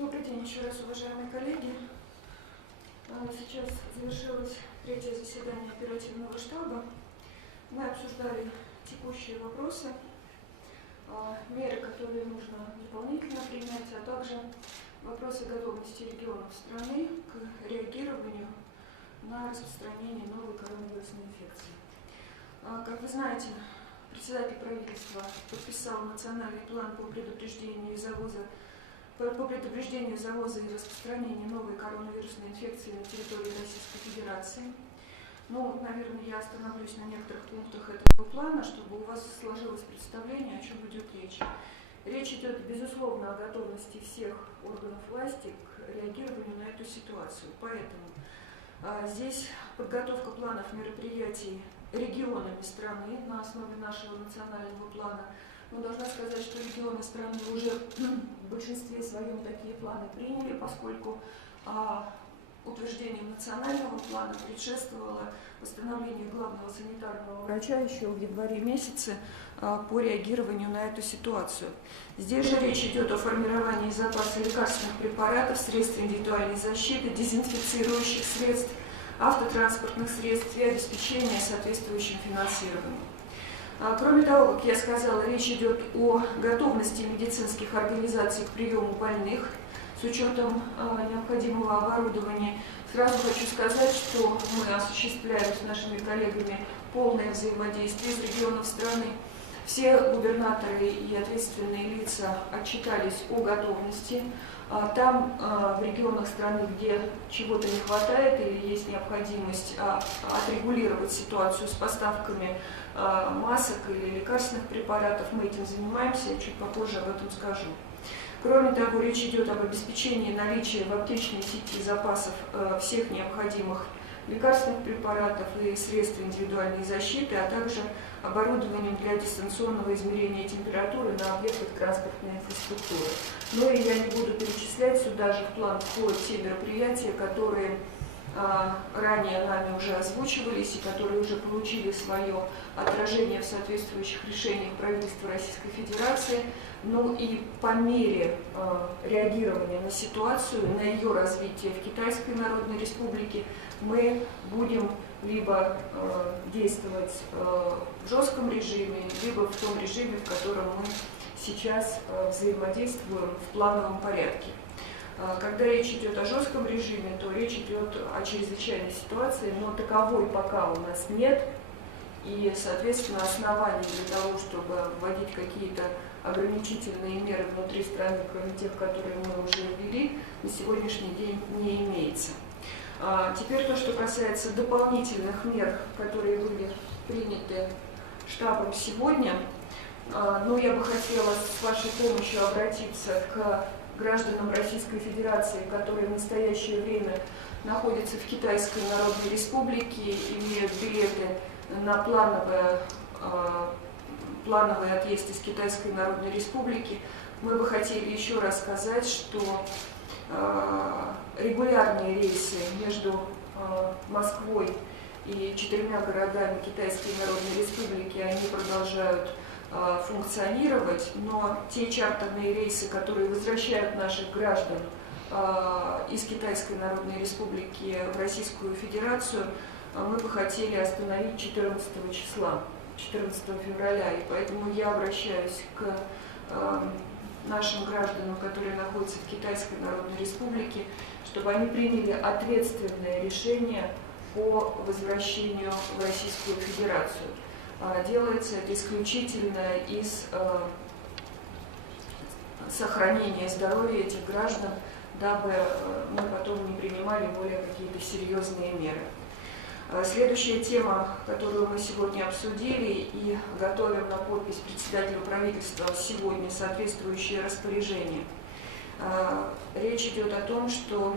Добрый день еще раз, уважаемые коллеги. Сейчас завершилось третье заседание оперативного штаба. Мы обсуждали текущие вопросы, меры, которые нужно дополнительно принять, а также вопросы готовности регионов страны к реагированию на распространение новой коронавирусной инфекции. Как вы знаете, председатель правительства подписал национальный план по предупреждению завоза и распространения новой коронавирусной инфекции на территории Российской Федерации. Наверное, я остановлюсь на некоторых пунктах этого плана, чтобы у вас сложилось представление, о чем идет речь. Речь идет, безусловно, о готовности всех органов власти к реагированию на эту ситуацию. Поэтому здесь подготовка планов мероприятий регионами страны на основе нашего национального плана. Но должна сказать, что регионы страны уже в большинстве своем такие планы приняли, поскольку утверждению национального плана предшествовало восстановление главного санитарного врача еще в январе месяце по реагированию на эту ситуацию. Здесь же речь идет о формировании запаса лекарственных препаратов, средств индивидуальной защиты, дезинфицирующих средств, автотранспортных средств и обеспечения соответствующим финансированием. Кроме того, как я сказала, речь идет о готовности медицинских организаций к приему больных с учетом необходимого оборудования. Сразу хочу сказать, что мы осуществляем с нашими коллегами полное взаимодействие из регионов страны. Все губернаторы и ответственные лица отчитались о готовности. Там, в регионах страны, где чего-то не хватает или есть необходимость отрегулировать ситуацию с поставками масок или лекарственных препаратов, мы этим занимаемся, я чуть попозже об этом скажу. Кроме того, речь идет об обеспечении наличия в аптечной сети запасов всех необходимых лекарственных препаратов и средств индивидуальной защиты, а также оборудованием для дистанционного измерения температуры на объектах транспортной инфраструктуры. И я не буду перечислять, сюда же в план входят те мероприятия, которые ранее нами уже озвучивались и которые уже получили свое отражение в соответствующих решениях правительства Российской Федерации. И по мере реагирования на ситуацию, на ее развитие в Китайской Народной Республике, мы будем либо действовать в жестком режиме, либо в том режиме, в котором мы сейчас взаимодействуем в плановом порядке. Когда речь идет о жестком режиме, то речь идет о чрезвычайной ситуации, но таковой пока у нас нет. И, соответственно, оснований для того, чтобы вводить какие-то ограничительные меры внутри страны, кроме тех, которые мы уже ввели, на сегодняшний день не имеется. Теперь то, что касается дополнительных мер, которые были приняты штабом сегодня. Я бы хотела с вашей помощью обратиться к гражданам Российской Федерации, которые в настоящее время находятся в Китайской Народной Республике, имеют билеты на плановый отъезд из Китайской Народной Республики. Мы бы хотели еще раз сказать, что регулярные рейсы между Москвой и 4 городами Китайской Народной Республики, они продолжают функционировать, но те чартерные рейсы, которые возвращают наших граждан из Китайской Народной Республики в Российскую Федерацию, мы бы хотели остановить 14 февраля. И поэтому я обращаюсь к нашим гражданам, которые находятся в Китайской Народной Республике, чтобы они приняли ответственное решение по возвращению в Российскую Федерацию. Делается это исключительно из сохранения здоровья этих граждан, дабы мы потом не принимали более какие-то серьезные меры. Следующая тема, которую мы сегодня обсудили и готовим на подпись председателю правительства сегодня соответствующее распоряжение. Речь идет о том, чтобы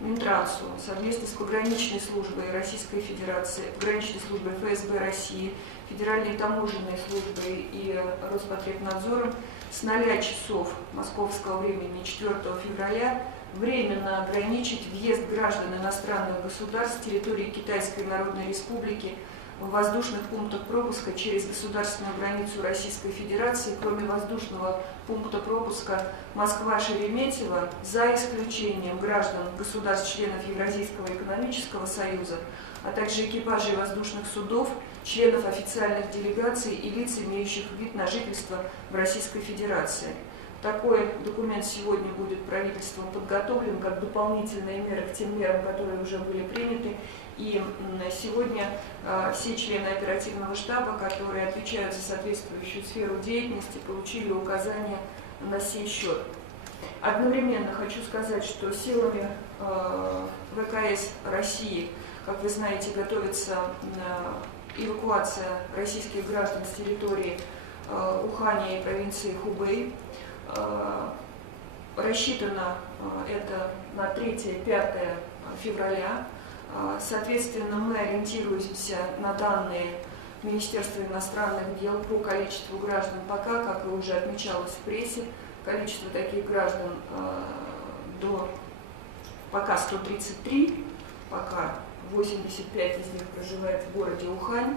Минтрансу совместно с пограничной службой Российской Федерации, пограничной службой ФСБ России, Федеральной таможенной службой и Роспотребнадзором с 0 часов московского времени 4 февраля временно ограничить въезд граждан иностранных государств с территории Китайской Народной Республики в воздушных пунктах пропуска через государственную границу Российской Федерации, кроме воздушного пункта пропуска Москва-Шереметьево, за исключением граждан государств-членов Евразийского экономического союза, а также экипажей воздушных судов, членов официальных делегаций и лиц, имеющих вид на жительство в Российской Федерации. Такой документ сегодня будет правительством подготовлен как дополнительные меры к тем мерам, которые уже были приняты. И сегодня все члены оперативного штаба, которые отвечают за соответствующую сферу деятельности, получили указания на сей счет. Одновременно хочу сказать, что силами ВКС России, как вы знаете, готовится эвакуация российских граждан с территории Уханя и провинции Хубэй. Рассчитано это на 3-5 февраля. Соответственно, мы ориентируемся на данные Министерства иностранных дел по количеству граждан. Пока, как и уже отмечалось в прессе, количество таких граждан пока 133, пока 85 из них проживает в городе Ухань,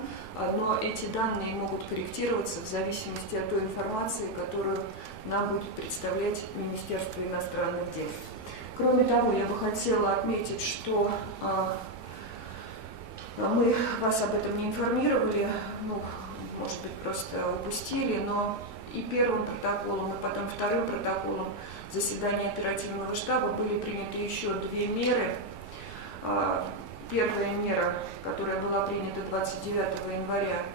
но эти данные могут корректироваться в зависимости от той информации, которую нам будет представлять Министерство иностранных дел. Кроме того, я бы хотела отметить, что мы вас об этом не информировали, может быть, просто упустили, но и первым протоколом, и потом вторым протоколом заседания оперативного штаба были приняты еще две меры. Первая мера, которая была принята 29 января,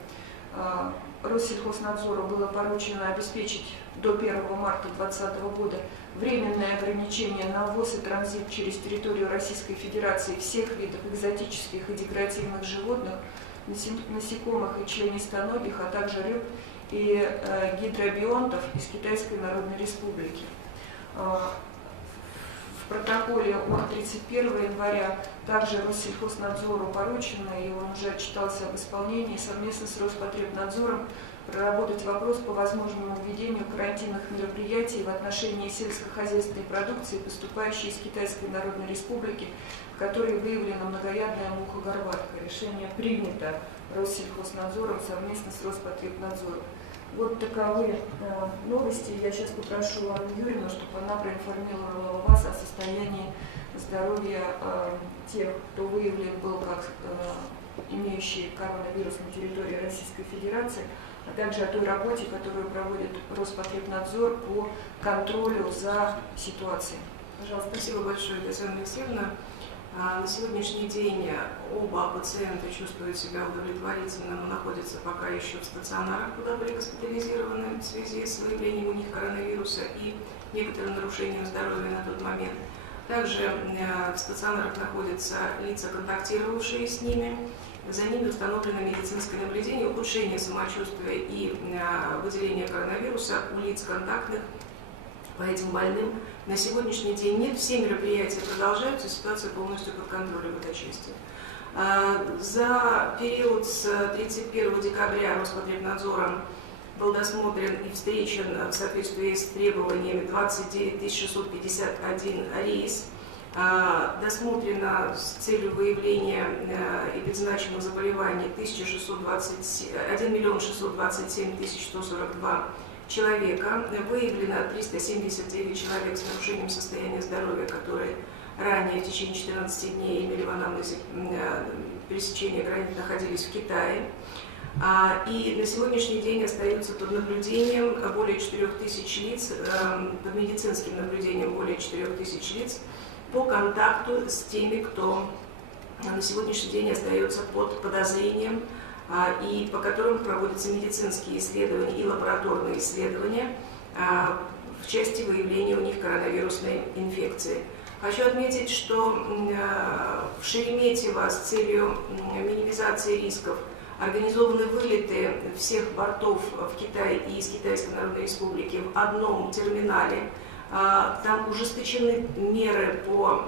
Россельхознадзору было поручено обеспечить до 1 марта 2020 года временное ограничение на ввоз и транзит через территорию Российской Федерации всех видов экзотических и декоративных животных, насекомых и членистоногих, а также рыб и гидробионтов из Китайской Народной Республики. В протоколе от 31 января также Россельхознадзору поручено, и он уже отчитался об исполнении, совместно с Роспотребнадзором проработать вопрос по возможному введению карантинных мероприятий в отношении сельскохозяйственной продукции, поступающей из Китайской Народной Республики, в которой выявлена многоядная муха горбатка. Решение принято Россельхознадзором совместно с Роспотребнадзором. Вот таковы новости. Я сейчас попрошу Анну Юрьевну, чтобы она проинформировала вас о состоянии здоровья тех, кто выявлен был как имеющий коронавирус на территории Российской Федерации, а также о той работе, которую проводит Роспотребнадзор по контролю за ситуацией. Пожалуйста. Спасибо большое, Татьяна Алексеевна. На сегодняшний день оба пациента чувствуют себя удовлетворительно, но находятся пока еще в стационарах, куда были госпитализированы в связи с выявлением у них коронавируса и некоторым нарушением здоровья на тот момент. Также в стационарах находятся лица, контактировавшие с ними. За ними установлено медицинское наблюдение, ухудшение самочувствия и выделение коронавируса у лиц контактных по этим больным. На сегодняшний день нет, все мероприятия продолжаются, ситуация полностью под контролем в этой части. За период с 31 декабря Роспотребнадзором был досмотрен и встречен в соответствии с требованиями 29 651 рейс. Досмотрено с целью выявления эпидзначимых заболеваний 1 627 142 человека. Выявлено 379 человек с нарушением состояния здоровья, которые ранее в течение 14 дней имели в анамнезе пересечения границ, находились в Китае. И на сегодняшний день остаются под наблюдением более 4000 лиц, под медицинским наблюдением более 4000 лиц по контакту с теми, кто на сегодняшний день остается под подозрением и по которым проводятся медицинские исследования и лабораторные исследования в части выявления у них коронавирусной инфекции. Хочу отметить, что в Шереметьево с целью минимизации рисков организованы вылеты всех бортов в Китай и из Китайской Народной Республики в одном терминале. Там ужесточены меры по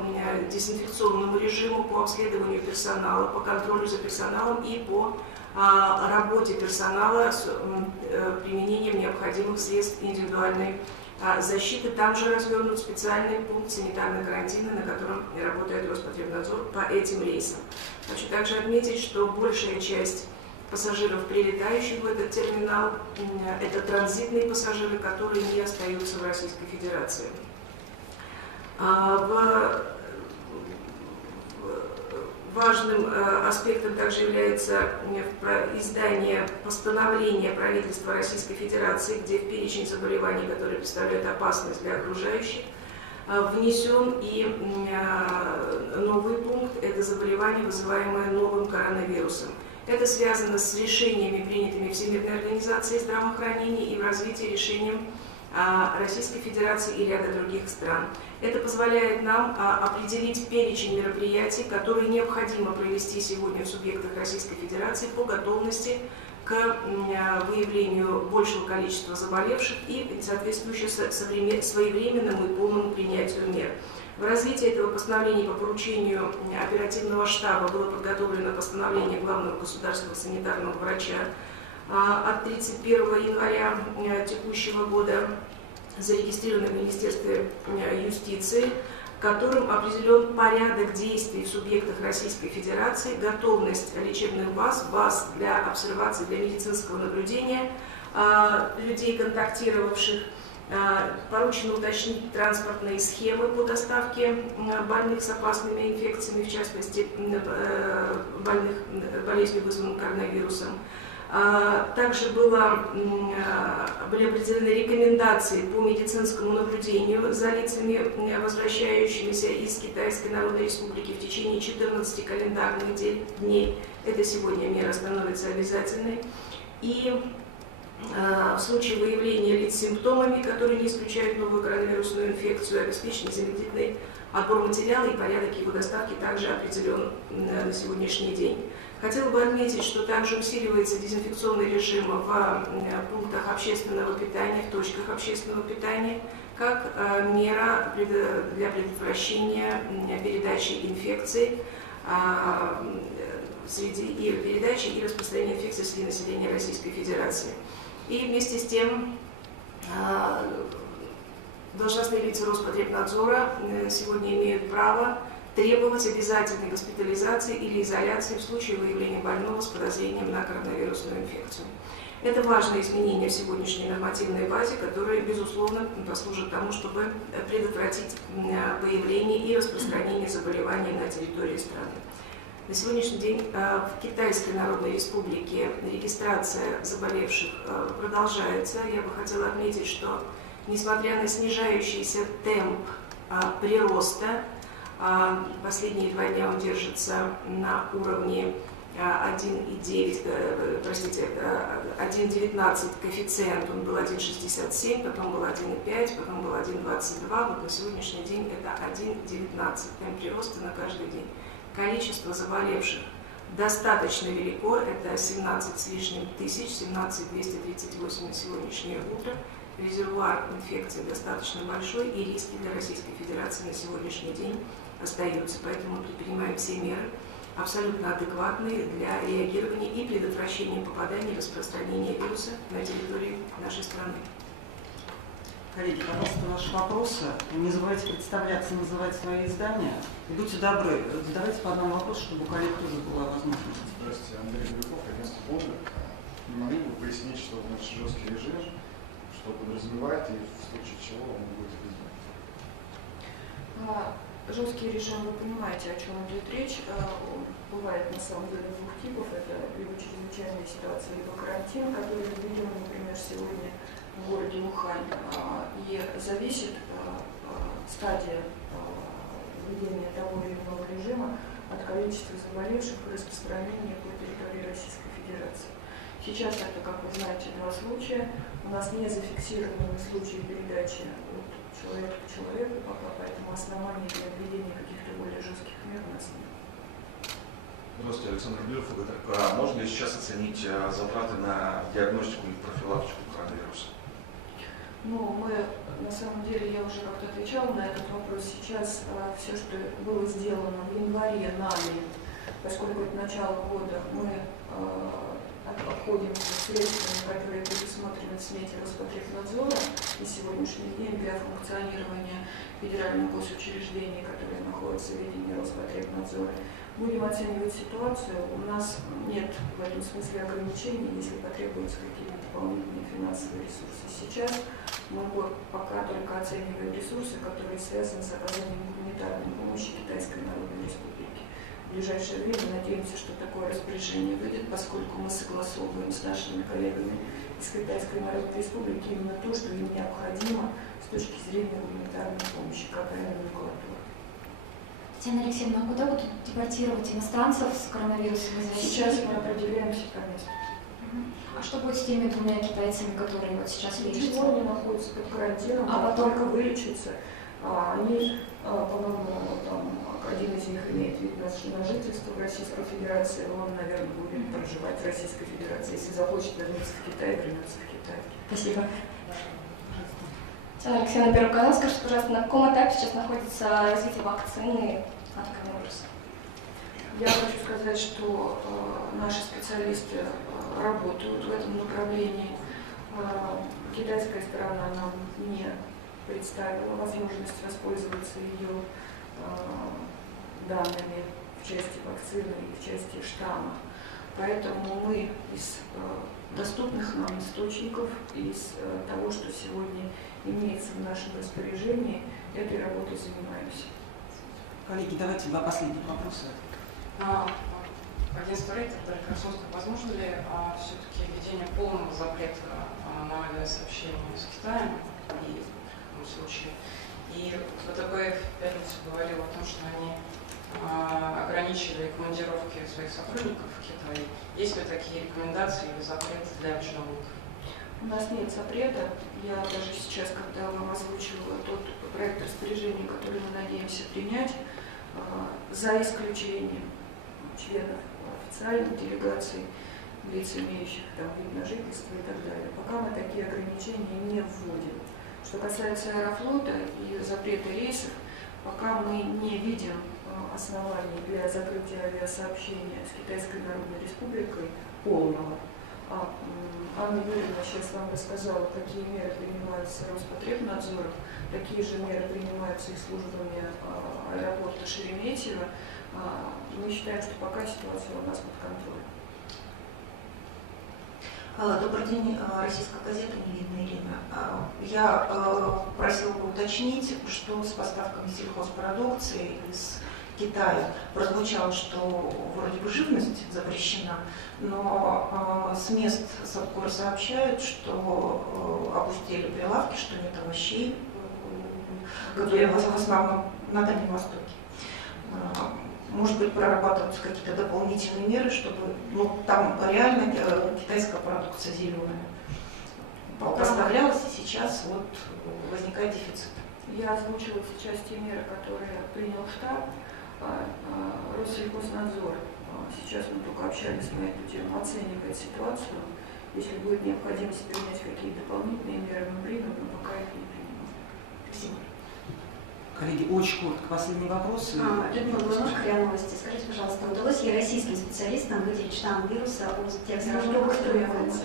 дезинфекционному режиму, по обследованию персонала, по контролю за персоналом и по работе персонала с применением необходимых средств индивидуальной защиты. Там же развернут специальный пункт санитарного карантина, на котором работает Роспотребнадзор по этим рейсам. Хочу также отметить, что большая часть пассажиров, прилетающих в этот терминал. Это транзитные пассажиры, которые не остаются в Российской Федерации. Важным аспектом также является издание постановления правительства Российской Федерации, где в перечень заболеваний, которые представляют опасность для окружающих, внесен и новый пункт – это заболевание, вызываемое новым коронавирусом. Это связано с решениями, принятыми Всемирной организацией здравоохранения и в развитии решением Российской Федерации и ряда других стран. Это позволяет нам определить перечень мероприятий, которые необходимо провести сегодня в субъектах Российской Федерации по готовности к выявлению большего количества заболевших и соответствующе своевременному и полному принятию мер. В развитии этого постановления по поручению оперативного штаба было подготовлено постановление главного государственного санитарного врача от 31 января текущего года, зарегистрировано в Министерстве юстиции, которым определен порядок действий в субъектах Российской Федерации, готовность лечебных баз для обсервации, для медицинского наблюдения людей, контактировавших. Поручено уточнить транспортные схемы по доставке больных с опасными инфекциями, в частности, больных болезнью, вызванной коронавирусом. Также были определены рекомендации по медицинскому наблюдению за лицами, возвращающимися из Китайской Народной Республики в течение 14 календарных дней. Это сегодня мера становится обязательной. И в случае выявления лиц с симптомами, которые не исключают новую коронавирусную инфекцию, обеспечен незамедлительный отбор материала и порядок его доставки также определен на сегодняшний день. Хотела бы отметить, что также усиливается дезинфекционный режим в пунктах общественного питания, в точках общественного питания, как мера для предотвращения передачи инфекций передачи и распространения инфекции среди населения Российской Федерации. И вместе с тем должностные лица Роспотребнадзора сегодня имеют право требовать обязательной госпитализации или изоляции в случае выявления больного с подозрением на коронавирусную инфекцию. Это важное изменение в сегодняшней нормативной базе, которое, безусловно, послужит тому, чтобы предотвратить появление и распространение заболеваний на территории страны. На сегодняшний день в Китайской Народной Республике регистрация заболевших продолжается. Я бы хотела отметить, что несмотря на снижающийся темп прироста, последние 2 дня он держится на уровне 1,19 коэффициент, он был 1,67, потом был 1,5, потом был 1,22, вот на сегодняшний день это 1,19, темп прироста на каждый день. Количество заболевших достаточно велико, это 17 с лишним тысяч, 17 238 на сегодняшнее утро. Резервуар инфекции достаточно большой, и риски для Российской Федерации на сегодняшний день остаются. Поэтому мы предпринимаем все меры абсолютно адекватные для реагирования и предотвращения попадания и распространения вируса на территории нашей страны. Коллеги, пожалуйста, ваши вопросы. Не забывайте представляться, называть свои издания. И будьте добры, задавайте по одному вопросу, чтобы у коллег тоже была возможность. Здравствуйте, Андрей Грибков, агентство «Бонда». Не могли бы пояснить, что значит жесткий режим, что подразумевает и в случае чего он будет изменен? Жесткий режим, вы понимаете, о чем идет речь. Бывает на самом деле 2 типов. Это либо чрезвычайная ситуация, либо карантин, который введен, например, сегодня в городе Ухань. И зависит стадия введения того или иного режима от количества заболевших и распространения по территории Российской Федерации. Сейчас это, как вы знаете, 2 случая. У нас не зафиксированы случаи передачи от человека к человеку пока, поэтому оснований для введения каких-то более жестких мер у нас нет. Здравствуйте, Александр Белев, УГТРК. Можно ли сейчас оценить затраты на диагностику и профилактику коронавируса? Ну, мы, на самом деле, я уже как-то отвечала на этот вопрос. Сейчас все, что было сделано в январе, нами, поскольку это начало года, мы обходимся средствами, которые предусмотрены в смете Роспотребнадзора на сегодняшний день для функционирования федеральных госучреждений, которые находятся в ведении Роспотребнадзора. Будем оценивать ситуацию. У нас нет в этом смысле ограничений, если потребуются какие-то дополнительные финансовые ресурсы. Сейчас мы пока только оцениваем ресурсы, которые связаны с оказанием гуманитарной помощи Китайской Народной Республике. В ближайшее время надеемся, что такое распоряжение выйдет, поскольку мы согласовываем с нашими коллегами из Китайской Народной Республики именно то, что им необходимо с точки зрения гуманитарной помощи, как и номенклатура. Татьяна Алексеевна, а куда будут депортировать иностранцев с коронавирусом из России? Сейчас мы определяемся по месту. А что будет с теми двумя китайцами, которые вот сейчас лечатся? Ничего, они находятся под карантином, А потом только вылечатся. Они, по-моему, там один из них имеет вид на жительство в Российской Федерации, он, наверное, будет проживать в Российской Федерации. Если захочет вернуться в Китай, вернется в Китай. Спасибо. Татьяна Алексеевна, Первый канал. Скажите, пожалуйста, на каком этапе сейчас находится развитие вакцины от коронавируса? Я хочу сказать, что наши специалисты работают в этом направлении. Китайская сторона нам не представила возможность воспользоваться ее данными в части вакцины и в части штамма. Поэтому мы из доступных нам источников, из того, что сегодня имеется в нашем распоряжении, этой работой занимаемся. Коллеги, давайте два последних вопроса. Агентство Рейтер, Дарья Красовская, возможно ли все-таки введение полного запрета на авиасообщение с Китаем и в таком случае? И ВТБ в пятницу говорил о том, что они ограничили командировки своих сотрудников в Китае. Есть ли такие рекомендации или запреты для чиновников? У нас нет запрета. Я даже сейчас, когда вам озвучивала тот проект распоряжения, который мы надеемся принять, за исключением членов официальных делегаций, лиц, имеющих там вид на жительство и так далее, пока мы такие ограничения не вводим. Что касается Аэрофлота и запрета рейсов, пока мы не видим оснований для закрытия авиасообщения с Китайской Народной Республикой полного. Анна Юрьевна сейчас вам рассказала, какие меры принимаются Роспотребнадзором, такие же меры принимаются и службами аэропорта Шереметьево. Мы считаем, что пока ситуация у нас под контролем. Добрый день, российская газета «Не видно Ирина». Я просила бы уточнить, что с поставками сельхозпродукции из Китая. Прозвучало, что вроде бы живность запрещена, но с мест Совкор сообщают, что опустили прилавки, что нет овощей, которые в основном на Дальнем Востоке. Может быть, прорабатываются какие-то дополнительные меры, чтобы там реально китайская продукция зеленая поставлялась, и сейчас вот возникает дефицит. Я озвучила сейчас те меры, которые принял штаб. Россельхознадзор, сейчас мы только общались на эту тему, оценивает ситуацию. Если будет необходимость принять какие-то дополнительные меры, мы примем, но пока их не принимаем. Спасибо. Коллеги, очень коротко, последний вопрос. Людмила Глазунова, РИА Новости. Скажите, пожалуйста, удалось ли российским специалистам выделить штамм вируса у тех зараженных, которые находятся?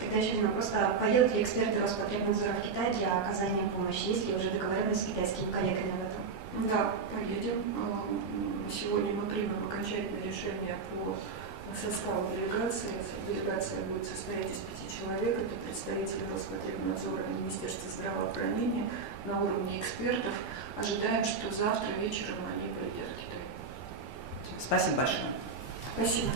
Тогда еще один вопрос. Поедут ли эксперты Роспотребнадзора в Китай для оказания помощи? Есть ли уже договоренность с китайскими коллегами об этом? Да, поедем. Сегодня мы примем окончательное решение по составу делегации. Делегация будет состоять из 5 человек. Это представители Роспотребнадзора и Министерства здравоохранения на уровне экспертов. Ожидаем, что завтра вечером они полетят в Китай. Спасибо большое. Спасибо.